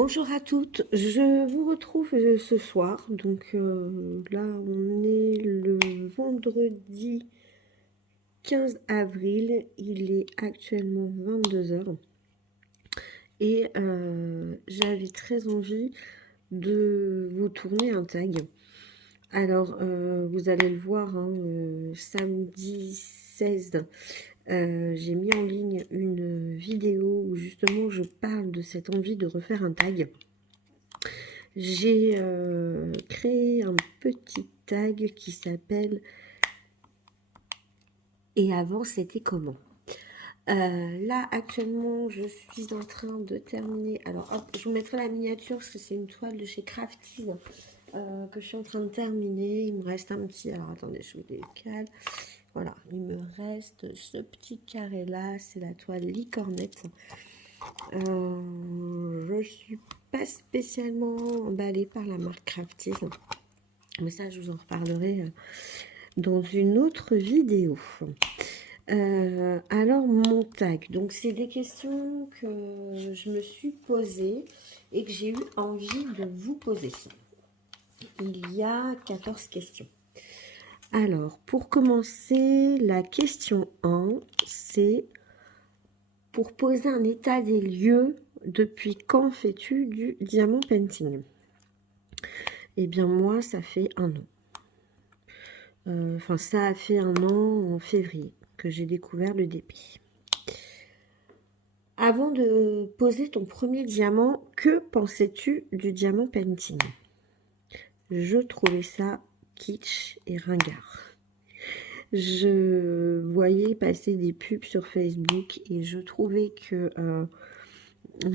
Bonjour à toutes, je vous retrouve ce soir. Donc là, on est le vendredi 15 avril, il est actuellement 22 heures et j'avais très envie de vous tourner un tag. Alors, vous allez le voir, hein, samedi 16, j'ai mis en ligne une vidéo où justement je parle de cette envie de refaire un tag. J'ai créé un petit tag qui s'appelle « Et avant, c'était comment ?» Là, actuellement, je suis en train de terminer. Alors, hop, je vous mettrai la miniature parce que c'est une toile de chez Crafties que je suis en train de terminer. Il me reste un petit... Alors, attendez, je vous décale. Voilà, il me reste ce petit carré-là. C'est la toile licornette. Je suis pas spécialement emballée par la marque Crafties. Mais ça, je vous en reparlerai dans une autre vidéo. Alors, mon tag. Donc, c'est des questions que je me suis posées et que j'ai eu envie de vous poser. Il y a 14 questions. Alors, pour commencer, la question 1, c'est pour poser un état des lieux, depuis quand fais-tu du diamant painting? Eh bien, moi, ça fait un an. Enfin, ça a fait un an en février que j'ai découvert le DP. Avant de poser ton premier diamant, que pensais-tu du diamant painting? Je trouvais ça kitsch et ringard. Je voyais passer des pubs sur Facebook et je trouvais que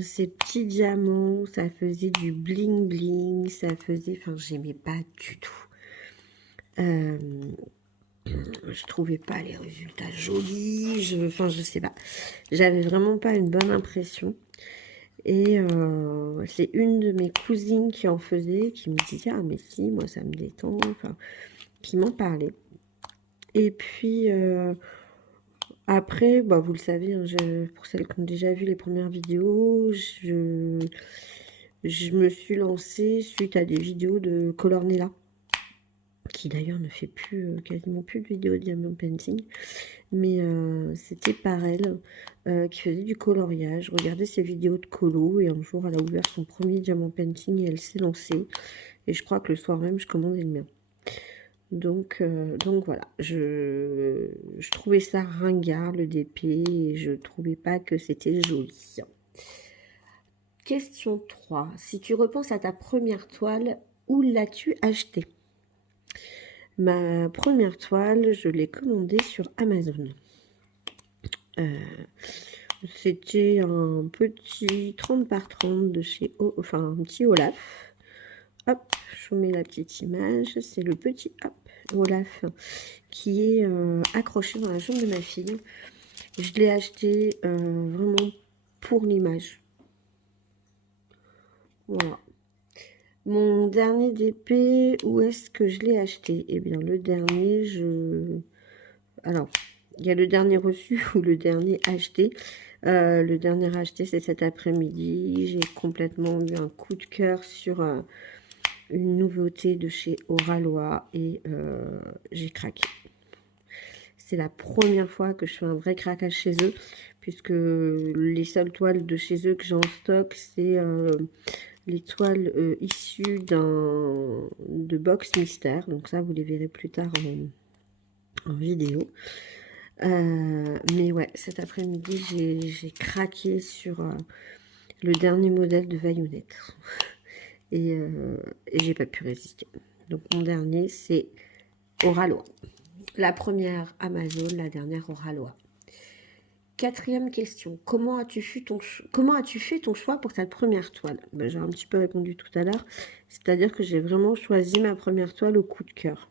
ces petits diamants, ça faisait du bling bling, ça faisait... Enfin, j'aimais pas du tout. Je trouvais pas les résultats jolis, enfin je sais pas, j'avais vraiment pas une bonne impression. Et c'est une de mes cousines qui en faisait, qui me disait ah mais si, moi ça me détend, enfin qui m'en parlait. Et puis après, bah, vous le savez, hein, pour celles qui ont déjà vu les premières vidéos, je me suis lancée suite à des vidéos de Colornella, qui d'ailleurs ne fait plus quasiment plus de vidéos de diamond painting, mais c'était par elle qui faisait du coloriage. Regardez ses vidéos de colo et un jour elle a ouvert son premier diamant painting et elle s'est lancée, et je crois que le soir même je commandais le mien. Donc voilà, je trouvais ça ringard le DP et je trouvais pas que c'était joli. Question 3. Si tu repenses à ta première toile, où l'as-tu achetée? Ma première toile, je l'ai commandée sur Amazon. C'était un petit 30 par 30 de chez... Enfin, un petit Olaf. Hop, je vous mets la petite image. C'est le petit Olaf qui est accroché dans la chambre de ma fille. Je l'ai acheté vraiment pour l'image. Voilà. Mon dernier DP, où est-ce que je l'ai acheté? Eh bien, le dernier, alors, il y a le dernier reçu ou le dernier acheté. Le dernier acheté, c'est cet après-midi. J'ai complètement eu un coup de cœur sur une nouveauté de chez Oralois et j'ai craqué. C'est la première fois que je fais un vrai craquage chez eux, puisque les seules toiles de chez eux que j'ai en stock, c'est les toiles issues de box mystère. Donc ça, vous les verrez plus tard en vidéo. Mais ouais, cet après-midi, j'ai craqué sur le dernier modèle de Vaillonnette. Et j'ai pas pu résister. Donc mon dernier, c'est Oralois. La première Amazon, la dernière Oralois. Quatrième question. Comment as-tu fait ton choix pour ta première toile? Ben, j'ai un petit peu répondu tout à l'heure. C'est-à-dire que j'ai vraiment choisi ma première toile au coup de cœur.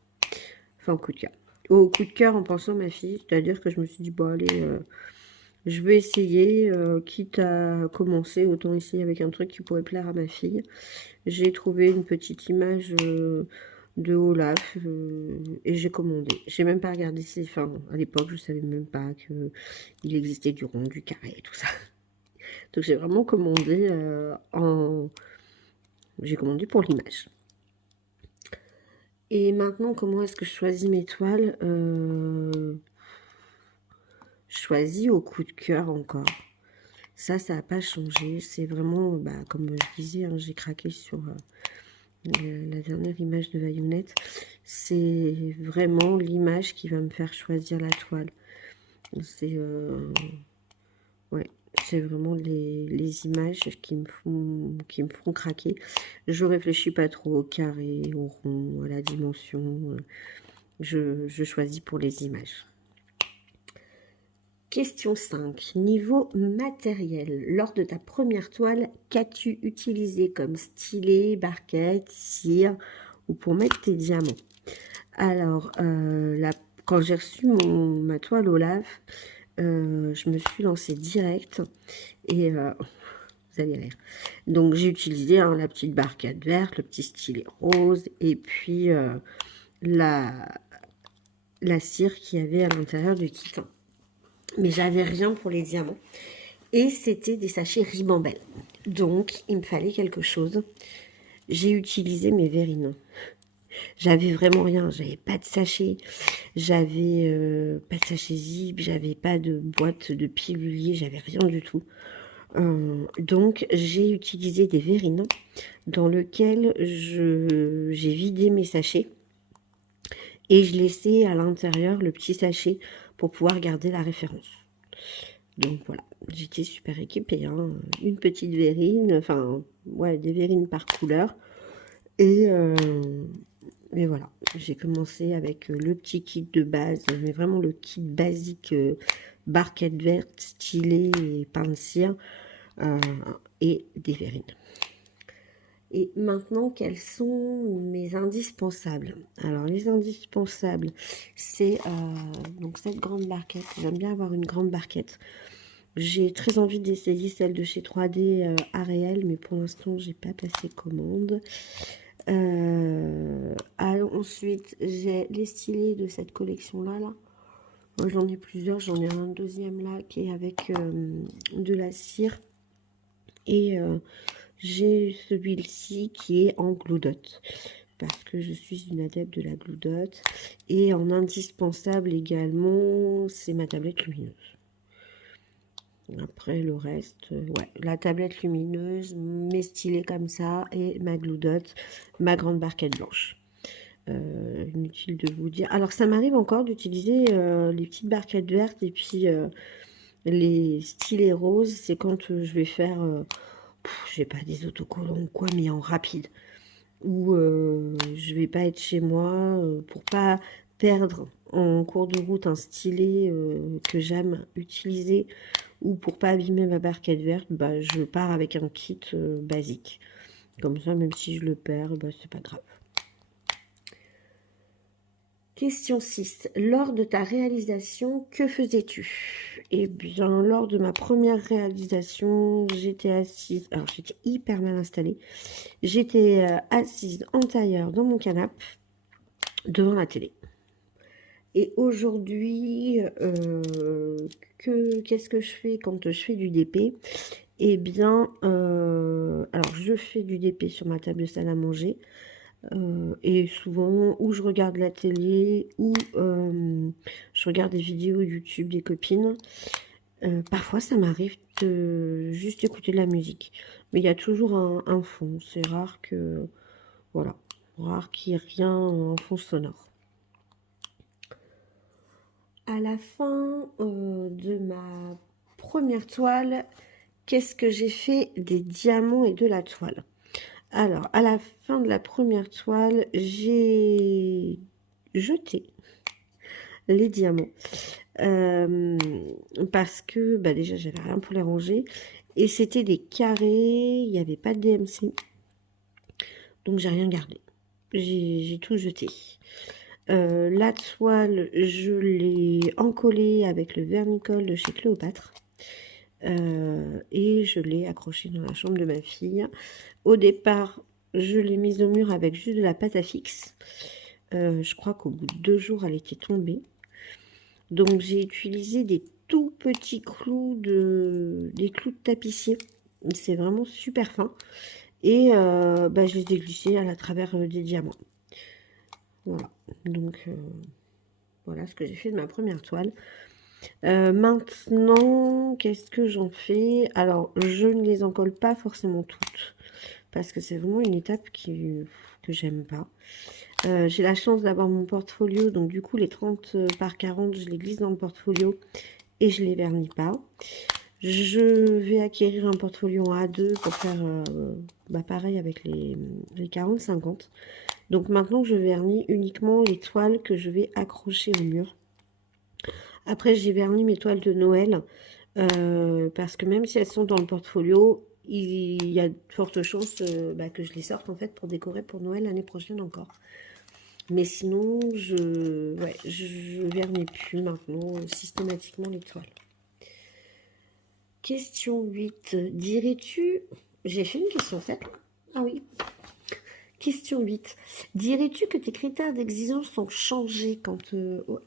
Enfin, au coup de cœur. Au coup de cœur en pensant à ma fille. C'est-à-dire que je me suis dit, bon, allez, je vais essayer. Quitte à commencer, autant essayer avec un truc qui pourrait plaire à ma fille. J'ai trouvé une petite image de Olaf et j'ai commandé. J'ai même pas regardé ses... Enfin, à l'époque, je savais même pas qu'il existait du rond, du carré et tout ça. Donc j'ai vraiment commandé j'ai commandé pour l'image. Et maintenant, comment est-ce que je choisis mes toiles? Je choisis au coup de cœur encore. Ça n'a pas changé. C'est vraiment, comme je disais, hein, j'ai craqué sur la dernière image de Vayounette. C'est vraiment l'image qui va me faire choisir la toile. C'est ouais, c'est vraiment les images qui me font craquer. Je réfléchis pas trop au carré, au rond, à la dimension. Je choisis pour les images. Question 5. Niveau matériel, lors de ta première toile, qu'as-tu utilisé comme stylet, barquette, cire ou pour mettre tes diamants? Alors, quand j'ai reçu ma toile au lave, je me suis lancée direct et vous allez rire. Donc, j'ai utilisé la petite barquette verte, le petit stylet rose et puis la cire qu'il y avait à l'intérieur du kit. Mais j'avais rien pour les diamants. Et c'était des sachets Ribambelle. Donc, il me fallait quelque chose. J'ai utilisé mes verrines. J'avais vraiment rien. J'avais pas de sachet. J'avais pas de sachet zip. J'avais pas de boîte de pilulier. J'avais rien du tout. Donc, j'ai utilisé des verrines dans lesquelles j'ai vidé mes sachets. Et je laissais à l'intérieur le petit sachet pour pouvoir garder la référence. Donc voilà, j'étais super équipée, hein. Une petite verrine, enfin, ouais, des verrines par couleur. Et voilà, j'ai commencé avec le petit kit de base, mais vraiment le kit basique, barquette verte, stylet et pain de cire, et des verrines. Et maintenant, quels sont mes indispensables? Alors, les indispensables, c'est donc cette grande barquette. J'aime bien avoir une grande barquette. J'ai très envie d'essayer celle de chez 3D Ariel, mais pour l'instant, j'ai pas passé commande. Ensuite, j'ai les stylets de cette collection-là. Moi, j'en ai plusieurs. J'en ai un deuxième là qui est avec de la cire. Et j'ai celui-ci qui est en glue dot parce que je suis une adepte de la glue dot. Et en indispensable également, c'est ma tablette lumineuse. Après le reste, ouais, la tablette lumineuse, mes stylets comme ça et ma glue dot, ma grande barquette blanche. Inutile de vous dire. Alors ça m'arrive encore d'utiliser les petites barquettes vertes et puis les stylets roses. C'est quand je vais faire, je sais pas, des autocollants ou quoi, mais en rapide. Ou je vais pas être chez moi pour pas perdre en cours de route un stylet que j'aime utiliser, ou pour pas abîmer ma barquette verte, je pars avec un kit basique. Comme ça, même si je le perds, c'est pas grave. Question 6. Lors de ta réalisation, que faisais-tu? Eh bien, lors de ma première réalisation, j'étais assise. Alors, j'étais hyper mal installée. J'étais assise en tailleur dans mon canapé, devant la télé. Et aujourd'hui, qu'est-ce que je fais quand je fais du DP? Eh bien, alors je fais du DP sur ma table de salle à manger. Et souvent, ou je regarde la télé, ou je regarde des vidéos YouTube des copines. Parfois, ça m'arrive de juste écouter de la musique. Mais il y a toujours un fond. C'est rare que... Voilà. Rare qu'il n'y ait rien en fond sonore. À la fin de ma première toile, qu'est-ce que j'ai fait des diamants et de la toile? Alors, à la fin de la première toile, j'ai jeté les diamants. Parce que déjà, j'avais rien pour les ranger. Et c'était des carrés, il n'y avait pas de DMC. Donc, j'ai rien gardé. J'ai tout jeté. La toile, je l'ai encollée avec le vernicole de chez Cléopâtre. Et je l'ai accrochée dans la chambre de ma fille. Au départ, je l'ai mise au mur avec juste de la pâte à fixe. Je crois qu'au bout de 2 jours, elle était tombée. Donc, j'ai utilisé des tout petits clous des clous de tapissier. C'est vraiment super fin. Et je les ai glissés à travers des diamants. Voilà. Donc, voilà ce que j'ai fait de ma première toile. Maintenant, qu'est-ce que j'en fais? Alors, je ne les encolle pas forcément toutes. Parce que c'est vraiment une étape que j'aime pas. J'ai la chance d'avoir mon portfolio. Donc, du coup, les 30 par 40, je les glisse dans le portfolio. Et je les vernis pas. Je vais acquérir un portfolio en A2 pour faire pareil avec les 40-50. Donc maintenant je vernis uniquement les toiles que je vais accrocher au mur. Après j'ai verni mes toiles de Noël parce que même si elles sont dans le portfolio, il y a de fortes chances que je les sorte en fait pour décorer pour Noël l'année prochaine encore. Mais sinon je vernis plus maintenant systématiquement les toiles. Question 8. Dirais-tu... J'ai fait une question 7. Ah oui. Question 8. Dirais-tu que tes critères d'exigence ont changé quant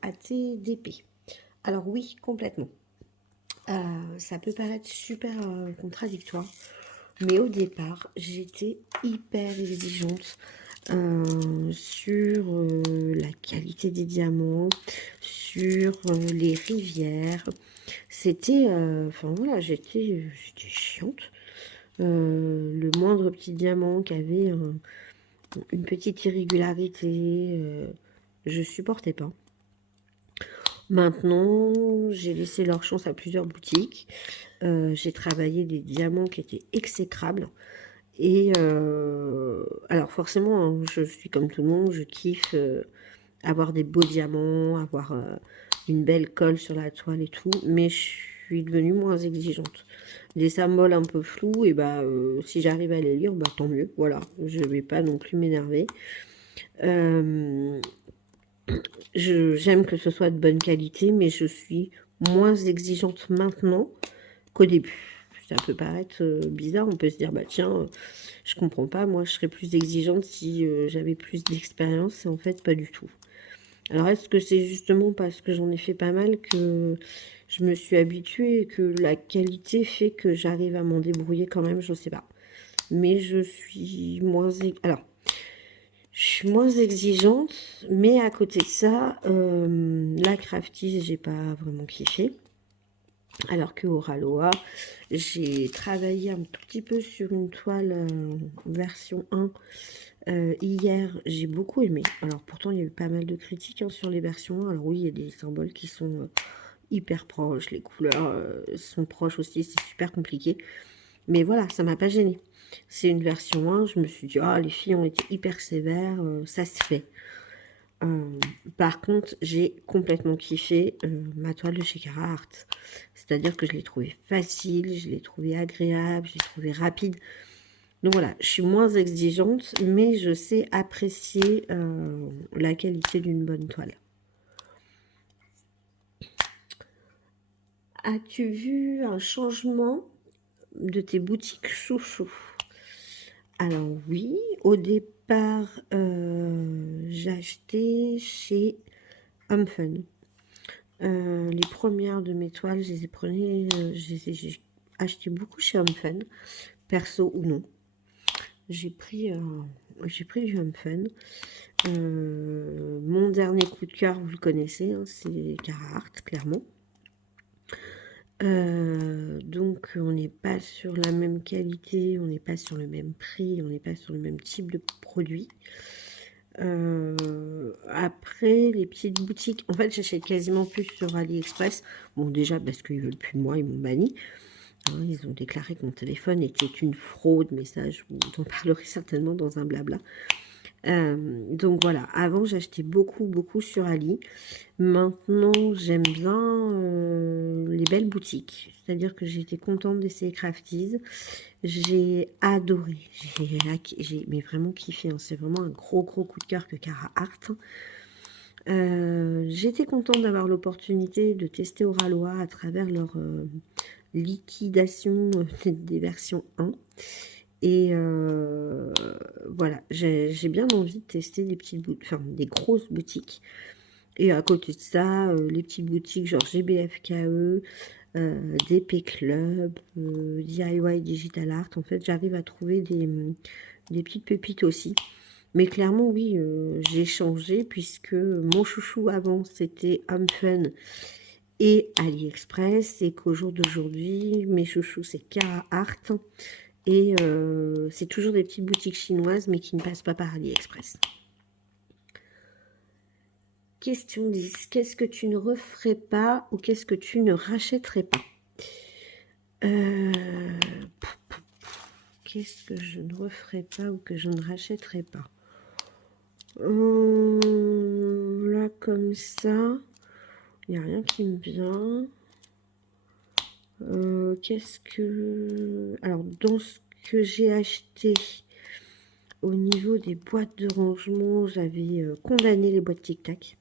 à tes DP? Alors oui, complètement. Ça peut paraître super contradictoire. Mais au départ, j'étais hyper exigeante sur la qualité des diamants, sur les rivières. C'était, enfin voilà, j'étais chiante. Le moindre petit diamant qui avait une petite irrégularité, je supportais pas. Maintenant, j'ai laissé leur chance à plusieurs boutiques. J'ai travaillé des diamants qui étaient exécrables. Et alors forcément, hein, je suis comme tout le monde, je kiffe avoir des beaux diamants, avoir une belle colle sur la toile et tout, mais je suis devenue moins exigeante. Des symboles un peu flous, et si j'arrive à les lire, tant mieux, voilà, je vais pas non plus m'énerver. J'aime que ce soit de bonne qualité, mais je suis moins exigeante maintenant qu'au début. Ça peut paraître bizarre, on peut se dire, tiens, je comprends pas, moi je serais plus exigeante si j'avais plus d'expérience, et en fait pas du tout. Alors est-ce que c'est justement parce que j'en ai fait pas mal que je me suis habituée et que la qualité fait que j'arrive à m'en débrouiller quand même, je sais pas. Mais je suis moins... Alors, je suis moins exigeante, mais à côté de ça, la crafties, j'ai pas vraiment kiffé. Alors que au Raloa, j'ai travaillé un tout petit peu sur une toile version 1 hier, j'ai beaucoup aimé. Alors pourtant, il y a eu pas mal de critiques sur les versions 1. Alors oui, il y a des symboles qui sont hyper proches, les couleurs sont proches aussi, c'est super compliqué. Mais voilà, ça m'a pas gêné. C'est une version 1, je me suis dit, les filles ont été hyper sévères, ça se fait. Par contre, j'ai complètement kiffé ma toile de chez Carhartt. C'est-à-dire que je l'ai trouvée facile, je l'ai trouvée agréable, je l'ai trouvée rapide. Donc voilà, je suis moins exigeante, mais je sais apprécier la qualité d'une bonne toile. As-tu vu un changement de tes boutiques chouchou? Alors oui, au départ, j'ai acheté chez Home Fun. Les premières de mes toiles, je les ai prenées, j'ai acheté beaucoup chez Home Fun, perso ou non. J'ai pris du Home Fun. Mon dernier coup de cœur, vous le connaissez, c'est Carhartt, clairement. Donc on n'est pas sur la même qualité, on n'est pas sur le même prix, on n'est pas sur le même type de produit. Après les petites boutiques, en fait j'achète quasiment plus sur AliExpress. Bon, déjà parce qu'ils veulent plus de moi, ils m'ont banni. Ils ont déclaré que mon téléphone était une fraude, mais ça je vous en parlerai certainement dans un blabla. Donc voilà, avant j'achetais beaucoup sur Ali. Maintenant j'aime bien les belles boutiques, c'est à dire que j'étais contente d'essayer Crafties. J'ai adoré, j'ai vraiment kiffé, c'est vraiment un gros coup de cœur que Carhartt. J'étais contente d'avoir l'opportunité de tester Oraloa à travers leur liquidation des versions 1. Et voilà, j'ai bien envie de tester des petites boutiques, enfin des grosses boutiques. Et à côté de ça, les petites boutiques genre GBFKE, DP Club, DIY Digital Art. En fait, j'arrive à trouver des petites pépites aussi. Mais clairement, oui, j'ai changé puisque mon chouchou avant, c'était Home Fun et AliExpress. Et qu'au jour d'aujourd'hui, mes chouchous, c'est Cara Art. Et c'est toujours des petites boutiques chinoises, mais qui ne passent pas par AliExpress. Question 10. Qu'est-ce que tu ne referais pas ou qu'est-ce que tu ne rachèterais pas? Qu'est-ce que je ne referais pas ou que je ne rachèterais pas? Là, comme ça, il n'y a rien qui me vient. Qu'est-ce que... Alors, dans ce que j'ai acheté, au niveau des boîtes de rangement, j'avais condamné les boîtes Tic Tac.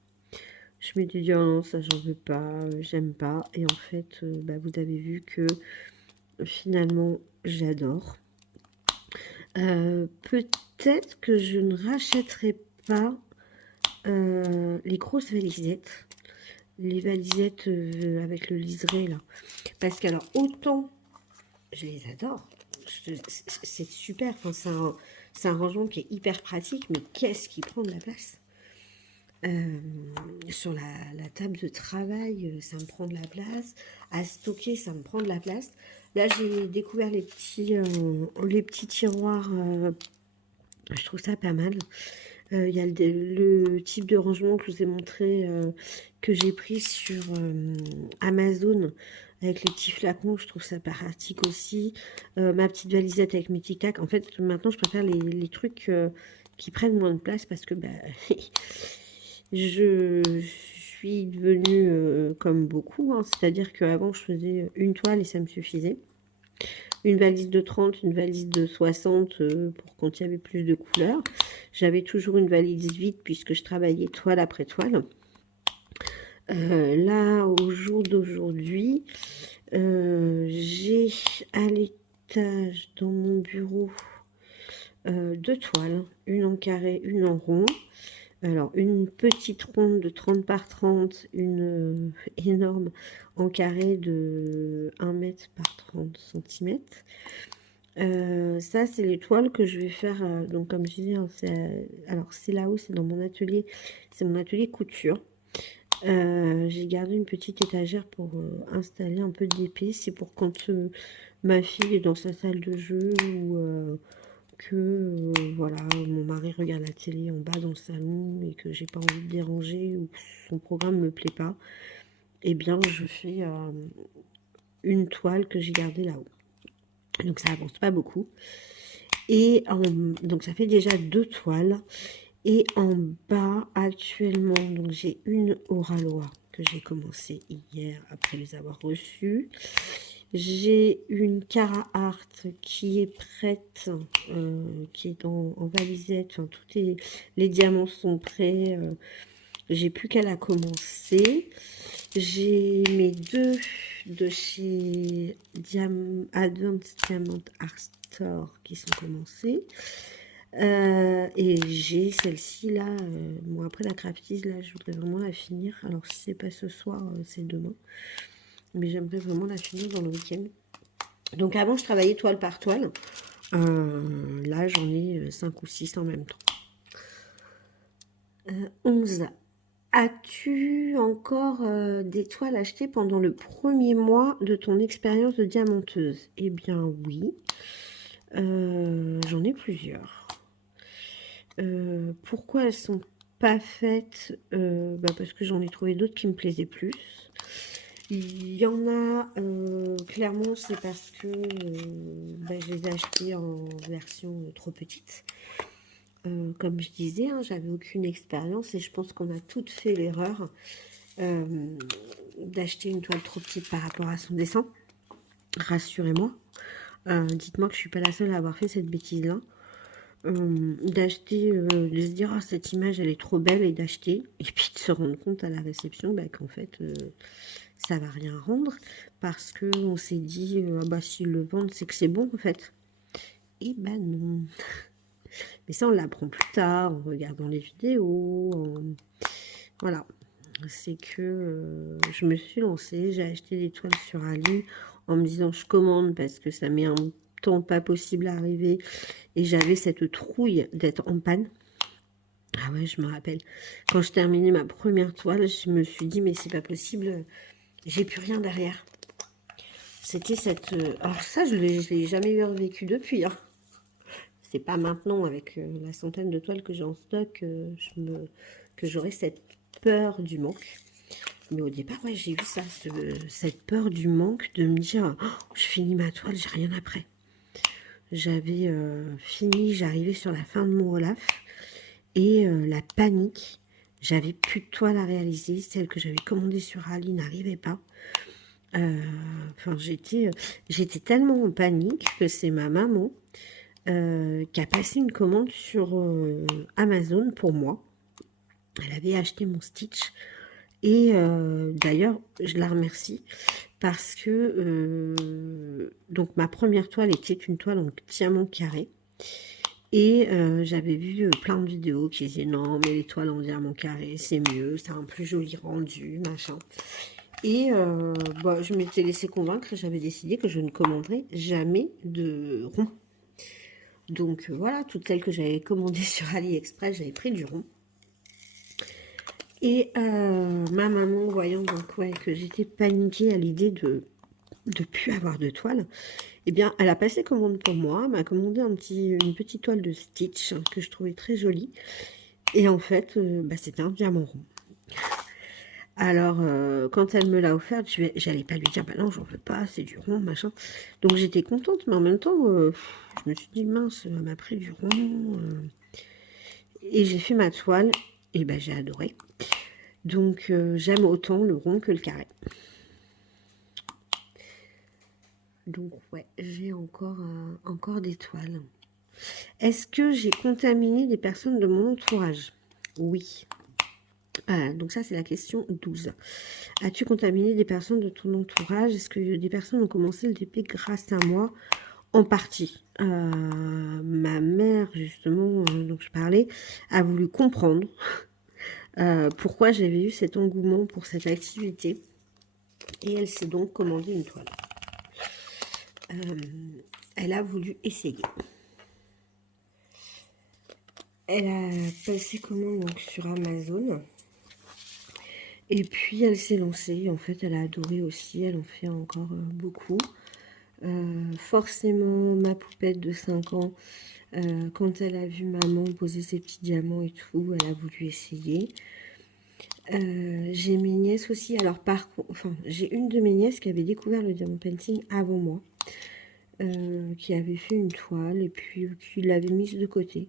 Je m'étais dit, oh non, ça, j'en veux pas, j'aime pas. Et en fait, vous avez vu que finalement, j'adore. Peut-être que je ne rachèterai pas les grosses valisettes. Les valisettes avec le liseré, là. Parce que, alors, autant, je les adore. C'est super. Enfin, c'est un rangement qui est hyper pratique. Mais qu'est-ce qui prend de la place? Sur la table de travail, ça me prend de la place. À stocker, ça me prend de la place. Là, j'ai découvert les petits tiroirs. Je trouve ça pas mal. Il y a le type de rangement que je vous ai montré, que j'ai pris sur Amazon, avec les petits flacons. Je trouve ça pratique aussi. Ma petite valisette avec mes Tic Tac. En fait, maintenant, je préfère les trucs qui prennent moins de place parce que je suis devenue comme beaucoup, hein, c'est-à-dire qu'avant je faisais une toile et ça me suffisait. Une valise de 30, une valise de 60 pour quand il y avait plus de couleurs. J'avais toujours une valise vide puisque je travaillais toile après toile. Là, au jour d'aujourd'hui, j'ai à l'étage dans mon bureau deux toiles, une en carré, une en rond. Alors, une petite ronde de 30 par 30, une énorme en carré de 1 mètre par 30 cm. Ça, c'est les toiles que je vais faire. Donc, comme je disais, hein, alors c'est là-haut, c'est dans mon atelier. C'est mon atelier couture. J'ai gardé une petite étagère pour installer un peu d'épée. C'est pour quand ma fille est dans sa salle de jeu ou que voilà, mon mari regarde la télé en bas dans le salon et que j'ai pas envie de déranger ou que son programme me plaît pas, et bien je fais une toile que j'ai gardée là-haut. Donc ça avance pas beaucoup. Et donc ça fait déjà deux toiles. Et en bas actuellement, donc j'ai une Oralois que j'ai commencé hier après les avoir reçues. J'ai une Cara Art qui est prête, qui est en valisette. Enfin, les diamants sont prêts. J'ai plus qu'à la commencer. J'ai mes deux de chez Advanced Diamond Art Store qui sont commencés. Et j'ai celle-ci là. Bon, après la craftise, là, je voudrais vraiment la finir. Alors, si c'est pas ce soir, c'est demain. Mais j'aimerais vraiment la finir dans le week-end. Donc avant, je travaillais toile par toile. Là, j'en ai 5 ou 6 en même temps. 11. As-tu encore des toiles achetées pendant le premier mois de ton expérience de diamanteuse? Eh bien oui. J'en ai plusieurs. Pourquoi elles sont pas faites? Parce que j'en ai trouvé d'autres qui me plaisaient plus. Il y en a, clairement, c'est parce que je les ai achetés en version trop petite. Comme je disais, hein, j'avais aucune expérience et je pense qu'on a toutes fait l'erreur d'acheter une toile trop petite par rapport à son dessin. Rassurez-moi. Dites-moi que je ne suis pas la seule à avoir fait cette bêtise-là. D'acheter, de se dire, oh, cette image, elle est trop belle, et d'acheter. Et puis de se rendre compte à la réception qu'en fait... ça va rien rendre parce que on s'est dit s'ils le vendent c'est que c'est bon en fait. Et non. Mais ça on l'apprend plus tard en regardant les vidéos, voilà. c'est que je me suis lancée, j'ai acheté des toiles sur Ali en me disant je commande parce que ça met un temps pas possible à arriver et j'avais cette trouille d'être en panne. Ah ouais, je me rappelle, quand je terminais ma première toile, je me suis dit mais c'est pas possible, j'ai plus rien derrière. C'était cette... alors ça, je l'ai jamais eu revécu depuis, hein. C'est pas maintenant, avec la centaine de toiles que j'ai en stock, que j'aurais cette peur du manque. Mais au départ, ouais, j'ai eu ça, cette peur du manque, de me dire, oh, je finis ma toile, j'ai rien après. J'avais fini, j'arrivais sur la fin de mon Olaf, et la panique, j'avais plus de toile à réaliser, celle que j'avais commandée sur Ali n'arrivait pas. Enfin, j'étais tellement en panique que c'est ma maman qui a passé une commande sur Amazon pour moi. Elle avait acheté mon Stitch et d'ailleurs je la remercie parce que donc ma première toile était une toile en diamant carré et j'avais vu plein de vidéos qui disaient non mais les toiles en diamant carré c'est mieux, c'est un plus joli rendu machin. Et bah, je m'étais laissée convaincre et j'avais décidé que je ne commanderais jamais de rond. Donc voilà, toutes celles que j'avais commandées sur AliExpress, j'avais pris du rond. Et ma maman, voyant donc ouais, que j'étais paniquée à l'idée de plus avoir de toile, eh bien, elle a passé commande pour moi, m'a commandé une petite toile de Stitch que je trouvais très jolie. Et en fait, bah, c'était un diamant rond. Alors, quand elle me l'a offerte, j'allais pas lui dire, bah non, j'en veux pas, c'est du rond, machin. Donc, j'étais contente, mais en même temps, je me suis dit, mince, elle m'a pris du rond. Et j'ai fait ma toile, et ben j'ai adoré. Donc, j'aime autant le rond que le carré. Donc, ouais, j'ai encore des toiles. Est-ce que j'ai contaminé des personnes de mon entourage? Oui. Ah, donc ça, c'est la question 12. As-tu contaminé des personnes de ton entourage? Est-ce que des personnes ont commencé le DP grâce à moi? En partie. Ma mère, justement, dont je parlais, a voulu comprendre pourquoi j'avais eu cet engouement pour cette activité. Et elle s'est donc commandé une toile. Elle a voulu essayer. Elle a passé commande donc, sur Amazon. Et puis elle s'est lancée, en fait elle a adoré aussi, elle en fait encore beaucoup. Forcément ma poupette de 5 ans, quand elle a vu maman poser ses petits diamants et tout, elle a voulu essayer. J'ai mes nièces aussi, alors par contre, enfin j'ai une de mes nièces qui avait découvert le diamant painting avant moi, qui avait fait une toile et puis qui l'avait mise de côté,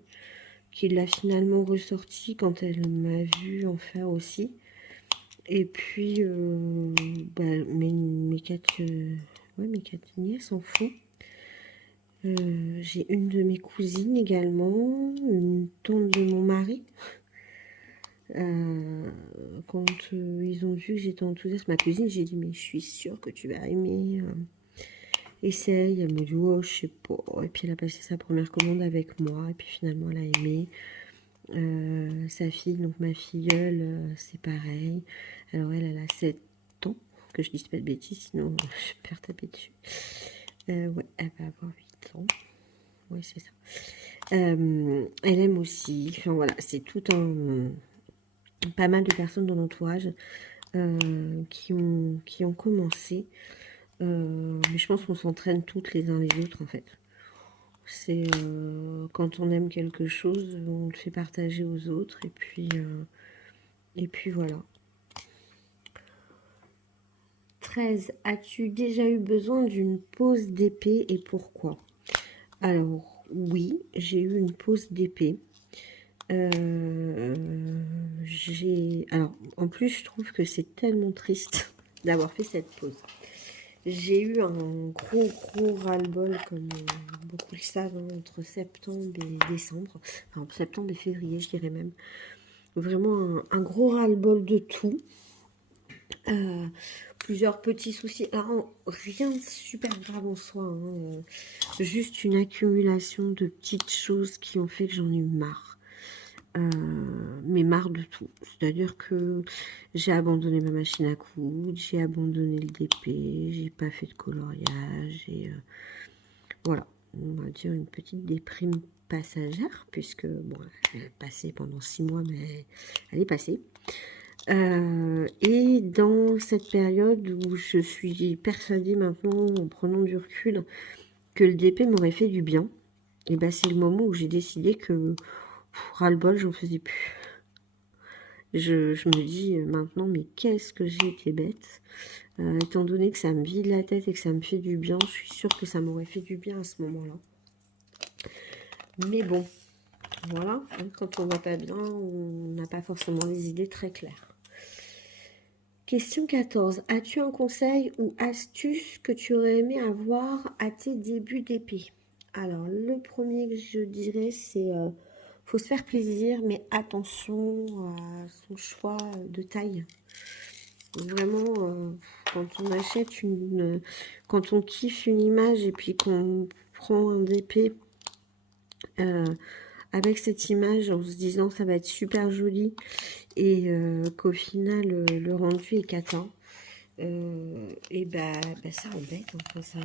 qui l'a finalement ressortie quand elle m'a vu en faire aussi. Et puis, bah, mes quatre nièces en font. J'ai une de mes cousines également, une tante de mon mari. Quand ils ont vu que j'étais enthousiaste, ma cousine, j'ai dit, mais je suis sûre que tu vas aimer. Essaye. Elle me dit, oh, je sais pas. Et puis, elle a passé sa première commande avec moi. Et puis, finalement, elle a aimé. Sa fille, donc ma filleule, c'est pareil. Alors elle a 7 ans, que je dise pas de bêtises, sinon je vais me faire taper dessus. Ouais, elle va avoir 8 ans. Oui, c'est ça. Elle aime aussi. Enfin voilà, c'est tout un... Pas mal de personnes dans l'entourage qui ont commencé. Mais je pense qu'on s'entraîne toutes les uns les autres en fait. C'est quand on aime quelque chose, on le fait partager aux autres et puis voilà. 13. As-tu déjà eu besoin d'une pause d'épée et pourquoi? Alors, oui, j'ai eu une pause d'épée. Alors, en plus, je trouve que c'est tellement triste d'avoir fait cette pause. J'ai eu un gros ras-le-bol, comme beaucoup le savent, hein, entre septembre et décembre. Enfin, septembre et février, je dirais même. Vraiment un gros ras-le-bol de tout. Plusieurs petits soucis. Alors, rien de super grave en soi. Hein, juste une accumulation de petites choses qui ont fait que j'en ai eu marre. Mais mais marre de tout. C'est-à-dire que j'ai abandonné ma machine à coudre, j'ai abandonné le DP, j'ai pas fait de coloriage, et voilà, on va dire une petite déprime passagère, puisque, bon, elle est passée pendant 6 mois, mais elle est passée. Et dans cette période où je suis persuadée maintenant, en prenant du recul, que le DP m'aurait fait du bien, et ben c'est le moment où j'ai décidé que ras-le-bol, j'en faisais plus. Je me dis maintenant, mais qu'est-ce que j'ai été bête, étant donné que ça me vide la tête et que ça me fait du bien, je suis sûre que ça m'aurait fait du bien à ce moment-là. Mais bon, voilà, hein, quand on va pas bien, on n'a pas forcément les idées très claires. Question 14. As-tu un conseil ou astuce que tu aurais aimé avoir à tes débuts d'épée? Alors, le premier que je dirais, c'est faut se faire plaisir, mais attention à son choix de taille. Vraiment, quand on achète quand on kiffe une image et puis qu'on prend un DP avec cette image en se disant ça va être super joli et qu'au final le rendu est catin, et bah ça embête, enfin, ça,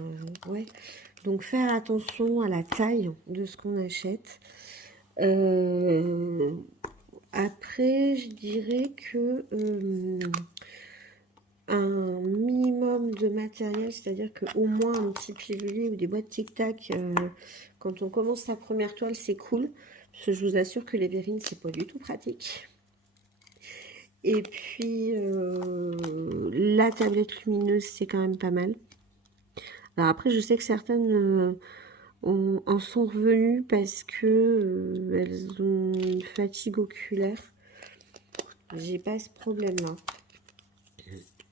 ouais. Donc faire attention à la taille de ce qu'on achète. Après, je dirais que un minimum de matériel, c'est-à-dire qu'au moins un petit pilulier ou des boîtes tic-tac, quand on commence sa première toile, c'est cool. Parce que je vous assure que les verrines, c'est pas du tout pratique. Et puis, la tablette lumineuse, c'est quand même pas mal. Alors après, je sais que certaines en sont revenues parce que elles ont une fatigue oculaire. J'ai pas ce problème-là.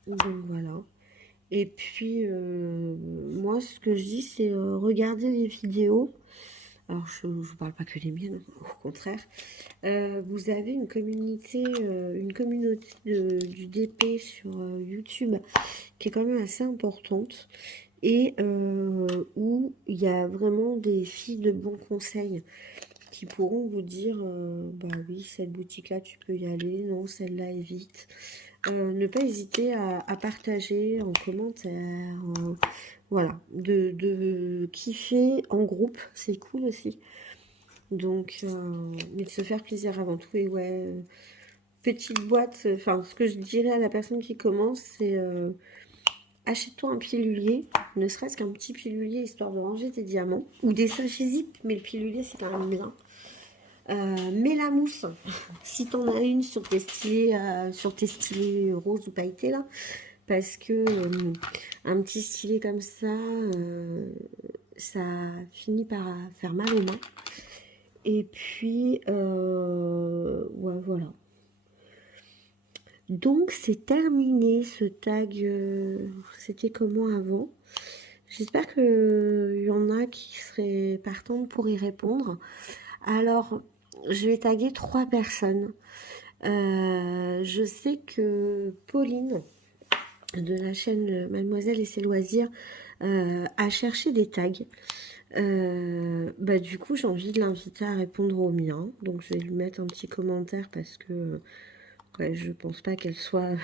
Donc voilà. Et puis, moi, ce que je dis, c'est regarder les vidéos. Alors, je ne vous parle pas que les miennes, au contraire. Vous avez une communauté du DP sur YouTube qui est quand même assez importante et où il y a vraiment des filles de bons conseils qui pourront vous dire bah oui, cette boutique-là, tu peux y aller, non, celle-là, évite. Ne pas hésiter à partager en commentaire, voilà, de kiffer en groupe, c'est cool aussi. Donc, mais de se faire plaisir avant tout. Et ouais, petite boîte, enfin, ce que je dirais à la personne qui commence, c'est achète-toi un pilulier, ne serait-ce qu'un petit pilulier, histoire de ranger tes diamants, ou des sachets zip, mais le pilulier, c'est quand même bien. Mets la mousse, si t'en as une sur tes stylés roses ou pailletés là, parce que un petit stylet comme ça, ça finit par faire mal aux mains. Et puis, ouais, voilà. Donc, c'est terminé ce tag. C'était comment avant? J'espère qu'il y en a qui seraient partantes pour y répondre. Alors, je vais taguer 3 personnes. Je sais que Pauline, de la chaîne Mademoiselle et ses loisirs, a cherché des tags. Bah du coup, j'ai envie de l'inviter à répondre aux miens. Donc, je vais lui mettre un petit commentaire parce que ouais, je pense pas qu'elle soit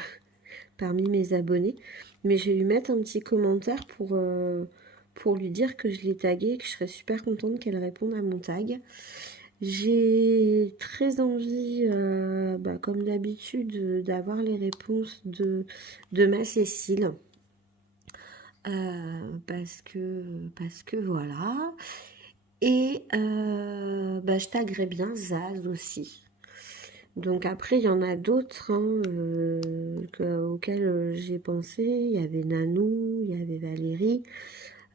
parmi mes abonnés. Mais je vais lui mettre un petit commentaire pour lui dire que je l'ai tagué et que je serais super contente qu'elle réponde à mon tag. J'ai très envie, bah, comme d'habitude, d'avoir les réponses de ma Cécile. Parce que voilà. Et bah, je taguerais bien Zaz aussi. Donc après, il y en a d'autres hein, auxquels j'ai pensé. Il y avait Nanou, il y avait Valérie.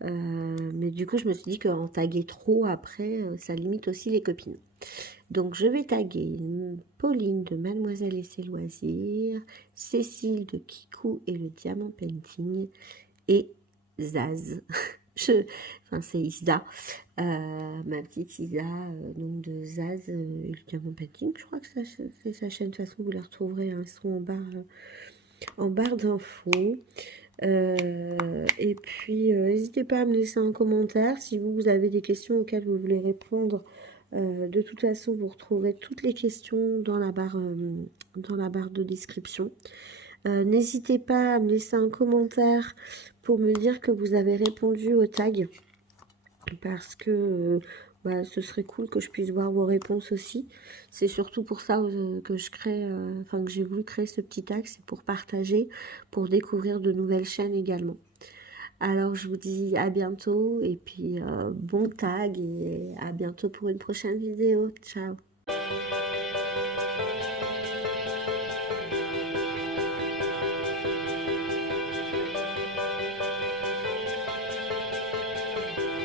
Mais du coup, je me suis dit qu'en taguer trop, après, ça limite aussi les copines. Donc, je vais taguer Pauline de Mademoiselle et ses loisirs, Cécile de Kikou et le Diamant Painting, et Zaz. Enfin, c'est Isa, ma petite Isa, donc de Zaz et le Diamant Painting. Je crois que c'est sa chaîne. De toute façon, vous la retrouverez. Hein, ils seront en barre d'infos. Et puis, n'hésitez pas à me laisser un commentaire si vous avez des questions auxquelles vous voulez répondre De toute façon, vous retrouverez toutes les questions dans la barre de description. N'hésitez pas à me laisser un commentaire pour me dire que vous avez répondu au tag, parce que ce serait cool que je puisse voir vos réponses aussi. C'est surtout pour ça que je crée, que j'ai voulu créer ce petit tag, c'est pour partager, pour découvrir de nouvelles chaînes également. Alors je vous dis à bientôt et puis bon tag et à bientôt pour une prochaine vidéo. Ciao!